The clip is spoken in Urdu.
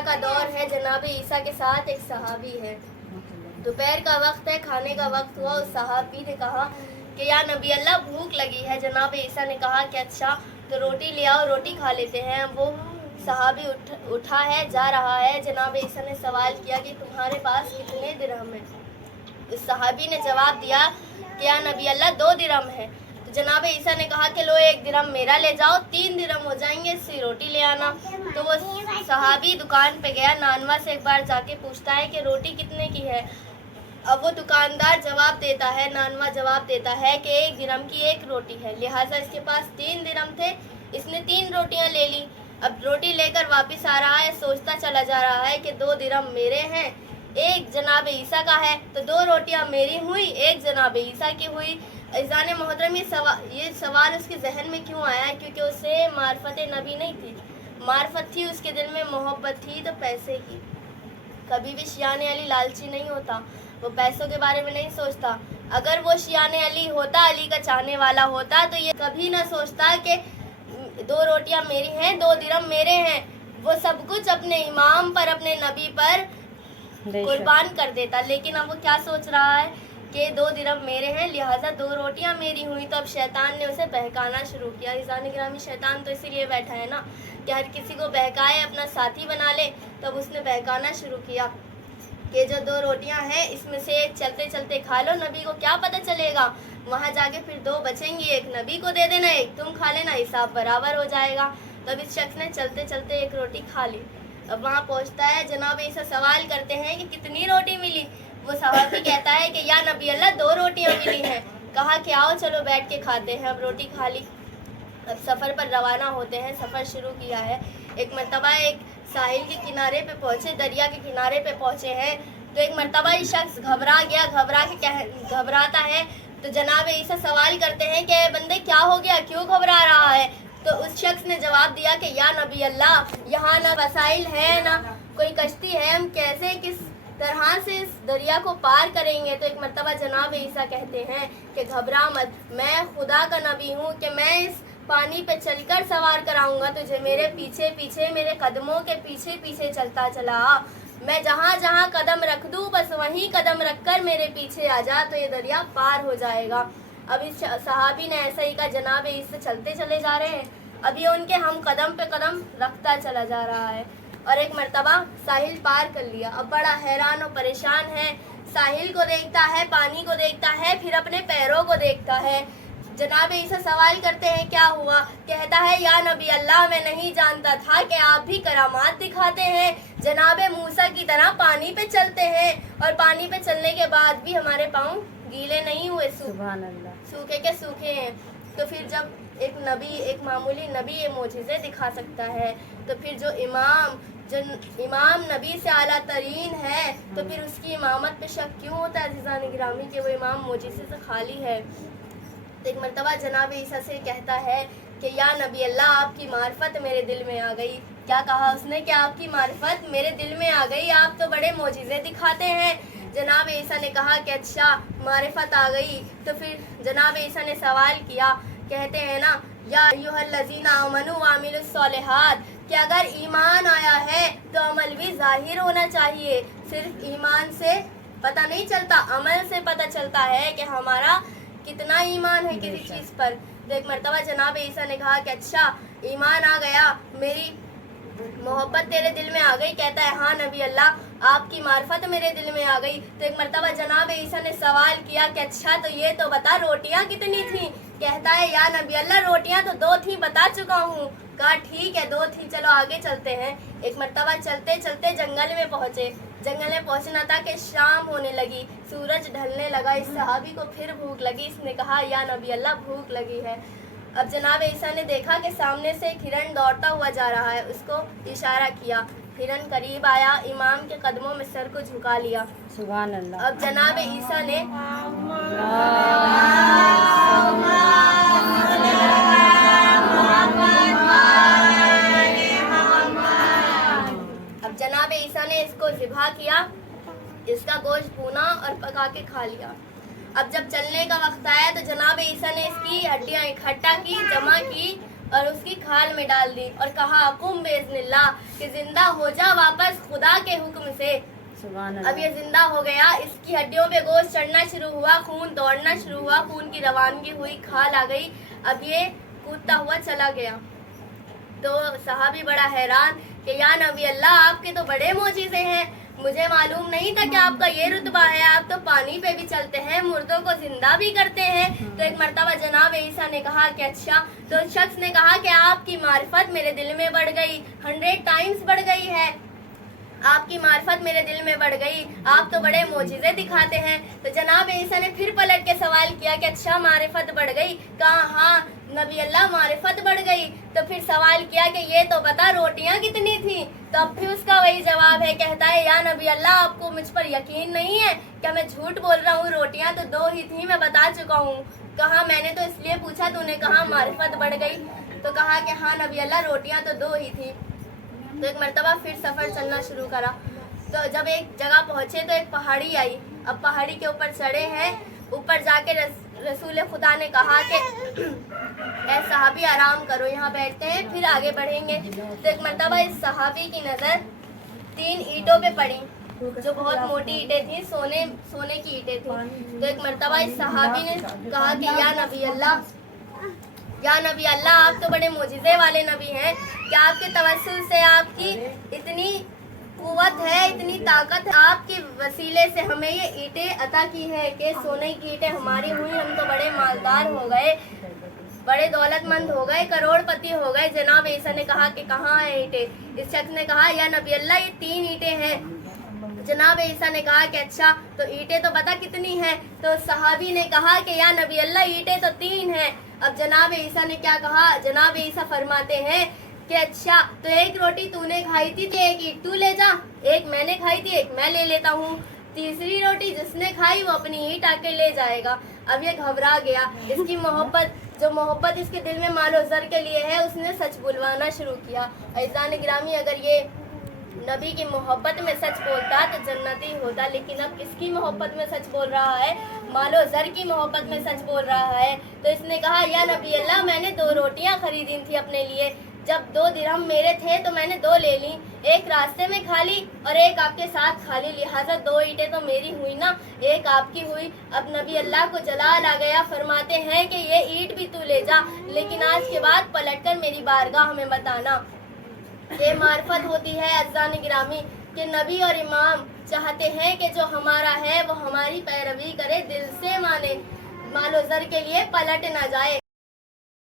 عیسیٰ کا دور ہے، جناب عیسیٰ کے ساتھ ایک صحابی ہے۔ دوپہر کا وقت ہے، کھانے کا وقت ہوا، اس صحابی نے کہا کہ یا نبی اللہ بھوک لگی ہے۔ جناب عیسیٰ نے کہا کہ اچھا تو روٹی لے آؤ، روٹی کھا لیتے ہیں۔ وہ صحابی اٹھا ہے، جا رہا ہے۔ جناب عیسیٰ نے سوال کیا کہ تمہارے پاس کتنے درہم ہیں؟ اس صحابی نے جواب دیا کہ یا نبی اللہ 2 درہم ہے۔ تو جناب عیسیٰ نے کہا کہ لو 1 درہم میرا لے جاؤ، 3 درہم ہو جائیں گے، اس سے روٹی لے آنا۔ تو وہ صحابی دکان پہ گیا، نانوا سے ایک بار جا کے پوچھتا ہے کہ روٹی کتنے کی ہے؟ اب وہ دکاندار جواب دیتا ہے، نانوا جواب دیتا ہے کہ 1 درہم کی 1 روٹی ہے، لہٰذا اس کے پاس 3 درہم تھے، اس نے 3 روٹیاں لے لی۔ اب روٹی لے کر واپس آ رہا ہے، سوچتا چلا جا رہا ہے کہ 2 درہم میرے ہیں، 1 جناب عیسیٰ کا ہے، تو 2 روٹیاں میری ہوئی، 1 جناب عیسیٰ کی ہوئی۔ عزیزان محترم، یہ سوال اس کے ذہن میں کیوں آیا ہے؟ کیونکہ اسے معرفت نبی نہیں تھی، معرفت تھی، اس کے دل میں محبت تھی تو پیسے کی۔ کبھی بھی شیان علی لالچی نہیں ہوتا، وہ پیسوں کے بارے میں نہیں سوچتا۔ اگر وہ شیان علی ہوتا، علی کا چاہنے والا ہوتا، تو یہ کبھی نہ سوچتا کہ 2 روٹیاں میری ہیں، 2 درہم میرے ہیں۔ وہ سب کچھ اپنے امام پر، اپنے نبی پر قربان کر دیتا۔ لیکن اب وہ کیا سوچ رہا ہے کہ 2 درہم میرے ہیں، لہٰذا 2 روٹیاں میری ہوئی۔ تو اب شیطان نے اسے بہکانا شروع کیا۔ عزیزان گرامی، شیطان تو اسی لیے بیٹھا ہے نا کہ ہر کسی کو بہکائے، اپنا ساتھی بنا لے۔ تب اس نے بہکانا شروع کیا کہ جو 2 روٹیاں ہیں اس میں سے 1 چلتے چلتے کھا لو، نبی کو کیا پتہ چلے گا، وہاں جا کے پھر 2 بچیں گی، 1 نبی کو دے دینا، 1 تم کھا لینا، حساب برابر ہو جائے گا۔ تب اس شخص نے چلتے چلتے 1 روٹی کھا لی۔ اب وہاں پہنچتا ہے، جناب عیسیٰ سوال کرتے ہیں کہ کتنی روٹی ملی؟ وہ صحابی کہتا ہے کہ یا نبی اللہ 2 روٹیاں ملی ہیں۔ کہا کہ آؤ چلو بیٹھ کے کھاتے ہیں۔ اب روٹی کھا لی، اب سفر پر روانہ ہوتے ہیں، سفر شروع کیا ہے۔ ایک مرتبہ ایک ساحل کے کنارے پہ پہنچے، دریا کے کنارے پہ پہنچے ہیں، تو ایک مرتبہ یہ شخص گھبرا گیا، گھبراتا ہے۔ تو جناب عیسیٰ سوال کرتے ہیں کہ اے بندے کیا ہو گیا، کیوں گھبرا رہا ہے؟ تو اس شخص نے جواب دیا کہ یا نبی اللہ، یہاں نہ وسائل ہے، نہ کوئی کشتی ہے، ہم کیسے کس طرح سے اس دریا کو پار کریں گے؟ تو ایک مرتبہ جناب عیسیٰ کہتے ہیں کہ گھبرا مت، میں خدا کا نبی ہوں کہ میں اس پانی پہ چل کر سوار کراؤں گا تجھے، میرے پیچھے پیچھے، میرے قدموں کے پیچھے پیچھے چلتا چلا آ، میں جہاں جہاں قدم رکھ دوں بس وہیں قدم رکھ کر میرے پیچھے آ جا، تو یہ دریا پار ہو جائے گا۔ اب اس صحابی نے ایسا ہی کہا، جناب عیسیٰ چلتے چلے جا رہے ہیں، اب یہ ان کے ہم قدم پہ قدم رکھتا چلا جا رہا ہے، اور ایک مرتبہ ساحل پار کر لیا۔ اب بڑا حیران و پریشان ہے، ساحل کو دیکھتا ہے، پانی کو دیکھتا ہے، پھر اپنے پیروں کو دیکھتا ہے۔ جناب عیسیٰ سوال کرتے ہیں کیا ہوا؟ کہتا ہے یا نبی اللہ، میں نہیں جانتا تھا کہ آپ بھی کرامات دکھاتے ہیں، جناب موسیٰ کی طرح پانی پہ چلتے ہیں، اور پانی پہ چلنے کے بعد بھی ہمارے پاؤں گیلے نہیں ہوئے، سبحان اللہ، سوکھے کے سوکھے ہیں۔ تو پھر جب ایک نبی، ایک معمولی نبی یہ معجزے دکھا سکتا ہے، تو پھر جو امام نبی سے اعلیٰ ترین ہے، تو پھر اس کی امامت پہ شک کیوں ہوتا ہے عزیزان گرامی کہ وہ امام معجزے سے خالی ہے؟ تو ایک مرتبہ جناب عیسیٰ سے کہتا ہے کہ یا نبی اللہ، آپ کی معرفت میرے دل میں آ گئی۔ کیا کہا اس نے کہ آپ کی معرفت میرے دل میں آ گئی، آپ تو بڑے معجزے دکھاتے ہیں۔ جناب عیسیٰ نے کہا کہ اچھا معرفت آ گئی، تو پھر جناب عیسیٰ نے سوال کیا، کہتے ہیں نا یا ایھا الذین آمنوا وعملوا الصالحات، کہ اگر ایمان آیا ہے تو عمل بھی ظاہر ہونا چاہیے، صرف ایمان سے پتہ نہیں چلتا، عمل سے پتہ چلتا ہے کہ ہمارا کتنا ایمان ہے کسی چیز پر۔ تو ایک مرتبہ جناب عیسیٰ نے کہا کہ اچھا ایمان آ گیا، میری محبت تیرے دل میں آ گئی؟ کہتا ہے ہاں نبی اللہ، آپ کی معرفت میرے دل میں آ گئی۔ تو ایک مرتبہ جناب عیسیٰ نے سوال کیا کہ اچھا تو یہ تو بتا روٹیاں کتنی تھیں؟ کہتا ہے یا نبی اللہ، روٹیاں تو 2 تھیں، بتا چکا ہوں۔ کہا ٹھیک ہے 2 تھیں، چلو آگے چلتے ہیں۔ ایک مرتبہ چلتے چلتے جنگل میں پہنچے، جنگل میں پہنچنا تھا کہ شام ہونے لگی، سورج ڈھلنے لگا۔ اس صحابی کو پھر بھوک لگی، اس نے کہا یا نبی اللہ بھوک لگی ہے۔ اب جناب عیسیٰ نے دیکھا کہ سامنے سے ایک ہرن دوڑتا ہوا جا رہا ہے، اس کو اشارہ کیا، ہرن قریب آیا، امام کے قدموں میں سر کو جھکا لیا، سبحان اللہ۔ اب جناب عیسیٰ نے جناب عیسیٰ نے اس کو ذبح کیا، اس کا گوشت بھونا اور پکا کے کھا لیا۔ اب جب چلنے کا وقت آیا تو جناب عیسیٰ نے اس کی ہڈیاں اکٹھا کی، جمع کی، اور اس کی کھال میں ڈال دی اور کہا قم باذن اللہ کہ زندہ ہو جا واپس خدا کے حکم سے۔ اب یہ زندہ ہو گیا، اس کی ہڈیوں پہ گوشت چڑھنا شروع ہوا، خون دوڑنا شروع ہوا، خون کی روانگی ہوئی، کھال آ گئی، اب یہ کودتا ہوا چلا گیا۔ تو صحابی بڑا حیران کہ یا نبی اللہ آپ کے تو بڑے معجزے ہیں، مجھے معلوم نہیں تھا کہ آپ کا یہ رتبہ ہے، آپ تو پانی پہ بھی چلتے ہیں، مردوں کو زندہ بھی کرتے ہیں۔ تو ایک مرتبہ جناب عیسیٰ نے کہا کہ اچھا، تو اس شخص نے کہا کہ آپ کی معرفت میرے دل میں بڑھ گئی، 100 ٹائمز بڑھ گئی ہے، آپ کی معرفت میرے دل میں بڑھ گئی، آپ تو بڑے معجزے دکھاتے ہیں۔ تو جناب عیسیٰ نے پھر پلٹ کے سوال کیا کہ اچھا معرفت بڑھ گئی؟ کہا ہاں نبی اللہ معرفت بڑھ گئی۔ تو پھر سوال کیا کہ یہ تو بتا روٹیاں کتنی تھیں؟ تو اب بھی اس کا وہی جواب ہے، کہتا ہے یا نبی اللہ آپ کو مجھ پر یقین نہیں ہے کیا میں جھوٹ بول رہا ہوں؟ روٹیاں تو 2 ہی تھیں، میں بتا چکا ہوں۔ کہا میں نے تو اس لیے پوچھا، تو نے کہا معرفت بڑھ گئی، تو کہا کہ ہاں نبی اللہ روٹیاں تو 2 ہی تھیں۔ تو ایک مرتبہ پھر سفر چلنا شروع کرا، تو جب ایک جگہ پہنچے تو ایک پہاڑی آئی، اب پہاڑی کے اوپر چڑھے ہیں، اوپر جا کے رسول خدا نے کہا کہ اے صحابی آرام کرو، یہاں بیٹھتے ہیں پھر آگے بڑھیں گے۔ تو ایک مرتبہ اس صحابی کی نظر 3 اینٹوں پہ پڑی جو بہت موٹی اینٹیں تھیں، سونے کی اینٹیں تھیں۔ تو ایک مرتبہ اس صحابی نے کہا کہ یا نبی اللہ آپ تو بڑے معجزے والے نبی ہیں، کہ آپ کے توسل سے آپ کی اتنی قوت ہے، اتنی طاقت ہے، آپ کے وسیلے سے ہمیں یہ اینٹیں عطا کی ہے کہ سونے کی اینٹیں ہماری ہوئی، ہم تو بڑے مالدار ہو گئے، بڑے دولت مند ہو گئے، کروڑ پتی ہو گئے۔ جناب عیسیٰ نے کہا کہ کہاں ہیں اینٹیں؟ اس شخص نے کہا یا نبی اللہ یہ 3 اینٹیں ہیں۔ جناب عیسیٰ نے کہا کہ اچھا تو اینٹیں تو بتا کتنی ہیں؟ تو صحابی نے کہا کہ یا نبی اللہ اینٹیں تو 3 ہیں۔ اب جناب عیسیٰ نے کیا کہا؟ جناب عیسیٰ فرماتے ہیں کہ اچھا تو ایک روٹی تو نے کھائی تھی، ایک اینٹ تو لے جا، ایک میں نے کھائی تھی، ایک میں لے لیتا ہوں، تیسری روٹی جس نے کھائی وہ اپنی اینٹ آ کے لے جائے گا۔ اب یہ گھبرا گیا، اس کی محبت اس کے دل میں مال و زر کے لیے ہے، اس نے سچ بلوانا شروع کیا۔ عزیزان گرامی اگر یہ نبی کی محبت میں سچ بولتا تو جنتی ہوتا، لیکن اب کس کی محبت میں سچ بول رہا ہے؟ مال و زر کی محبت میں سچ بول رہا ہے۔ تو اس نے کہا یا نبی اللہ میں نے 2 روٹیاں خریدی تھی اپنے لیے، جب 2 درہم میرے تھے تو میں نے 2 لے لی، ایک راستے میں کھا لی اور ایک آپ کے ساتھ کھا لی، لہٰذا 2 اینٹیں تو میری ہوئی نا، ایک آپ کی ہوئی۔ اب نبی اللہ کو جلال آ گیا، فرماتے ہیں کہ یہ اینٹ بھی تو لے جا، لیکن آج کے بعد پلٹ کر میری بارگاہ میں مت آنا۔ یہ معرفت ہوتی ہے عزیزان گرامی کہ نبی اور امام چاہتے ہیں کہ جو ہمارا ہے وہ ہماری پیروی کرے، دل سے مانے، مال و زر کے لیے پلٹ نہ جائے۔